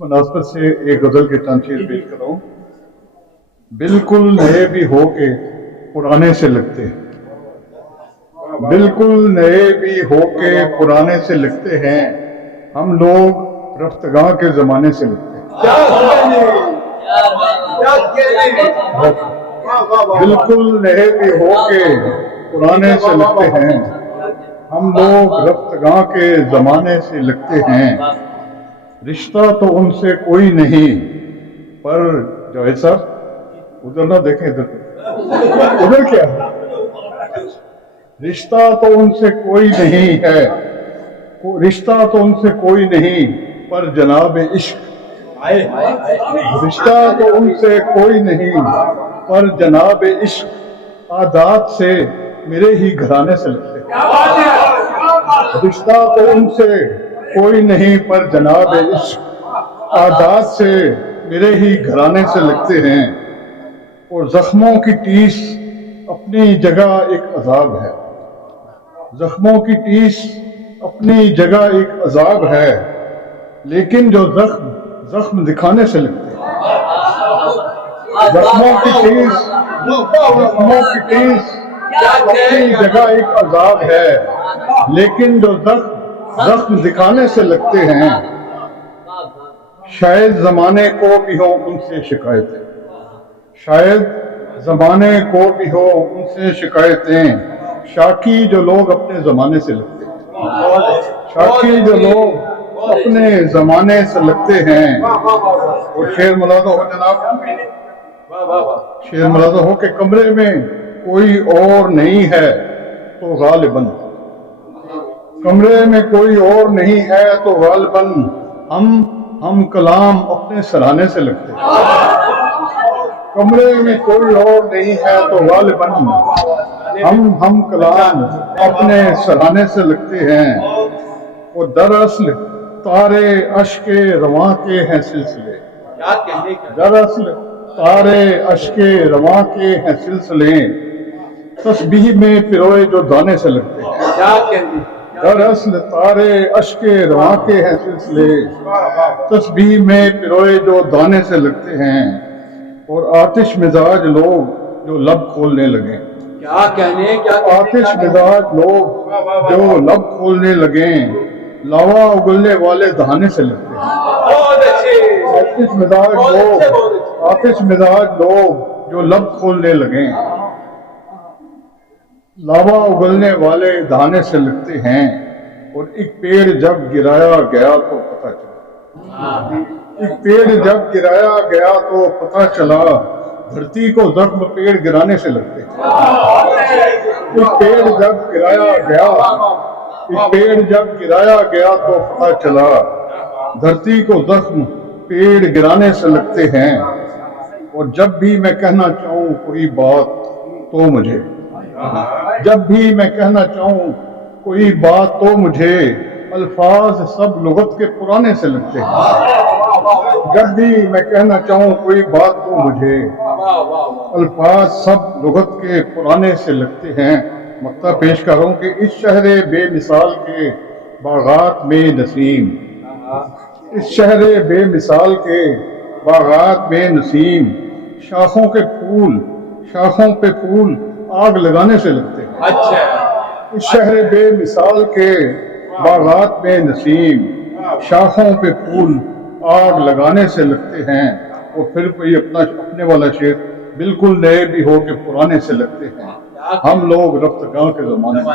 मुनासबत से एक गजल के चंद शेर पेश कर रहा हूँ। बिल्कुल नए भी हो के पुराने से लगते हैं, बिल्कुल नए भी हो के पुराने से लगते हैं, हम लोग रफ्तगाह के जमाने से लगते हैं। बिल्कुल नए भी हो के पुराने से लगते हैं, हम लोग रफ्तगाह के जमाने से लगते हैं। रिश्ता तो उनसे कोई नहीं, पर जावेद साहब उधर ना देखें, इधर उधर क्या है? रिश्ता तो उनसे कोई नहीं है, रिश्ता तो उनसे कोई नहीं, पर जनाब इश्क। रिश्ता तो उनसे कोई नहीं, पर जनाब इश्क आदात से मेरे ही घराने से लगते हैं। रिश्ता तो उनसे कोई नहीं, पर जनाब इश्क आदात से मेरे ही घराने से लगते हैं। और जख्मों की टीस अपनी जगह एक अजाब है, जख्मों की टीस अपनी जगह एक अजाब है, लेकिन जो जख्म दिखाने से लगते हैं। जख्मों की टीस अपनी जगह एक अजाब है, लेकिन जो जख्म दिखाने से लगते हैं। शायद जमाने को भी हो उनसे शिकायतें, शायद जमाने को भी हो उनसे शिकायतें, शाकी जो लोग अपने जमाने से लगते हैं, शाकी जो लोग अपने जमाने से लगते हैं। और शेर मुलादा हो जनाब, शेर मुलादा हो के कमरे में कोई और नहीं है तो गालिबन, कमरे में कोई और नहीं है तो गालिबन हम कलाम अपने सराहने से लगते हैं। कमरे में कोई और नहीं है तो गालिबन हम कलाम अपने सराहने से लगते हैं। और दरअसल तारे अश्के रवां के हैं सिलसिले, दरअसल तारे अश्के रवां के हैं सिलसिले, तस्बीह में पिरोए जो दाने से लगते हैं। दरअसल तारे अश्के रवां के हैं सिलसिले, तस्बीह में पिरोए जो दाने से लगते हैं। और आतिश मिजाज लोग जो लब खोलने लगे, क्या कहने, क्या आतिश मिजाज लोग जो लब खोलने लगे, लावा उगलने वाले दहाने से लगते हैं। आतिश मिजाज लोग जो लब खोलने लगे, लावा उगलने वाले दहाने से लगते हैं। और एक पेड़ जब गिराया गया तो पता चला, एक पेड़ जब गिराया गया तो पता चला, धरती को जख्म पेड़ गिराने से लगते हैं। एक पेड़ जब गिराया गया, एक पेड़ जब गिराया गया तो पता चला, धरती को जख्म पेड़ गिराने से लगते हैं। और जब भी मैं कहना चाहूँ कोई बात तो मुझे, जब भी मैं कहना चाहूँ कोई बात तो मुझे, अल्फाज सब लुगत के पुराने से लगते हैं। जब भी मैं कहना चाहूँ कोई बात तो मुझे, अल्फाज सब लुगत के पुराने से लगते हैं। मक्ता पेश कर रहा हूँ कि इस शहरे बेमिसाल के बागात में नसीम, इस शहरे बेमिसाल के बागात में नसीम, शाखों के फूल, शाखों पे फूल आग लगाने से लगते हैं। अच्छा, इस शहर बेमिसाल के बागात में नसीम, शाखों पे फूल आग लगाने से लगते हैं। और फिर कोई अपने वाला शेर, बिल्कुल नए भी हो के पुराने से लगते हैं, हम लोग रफ्तगाह के जमाने में।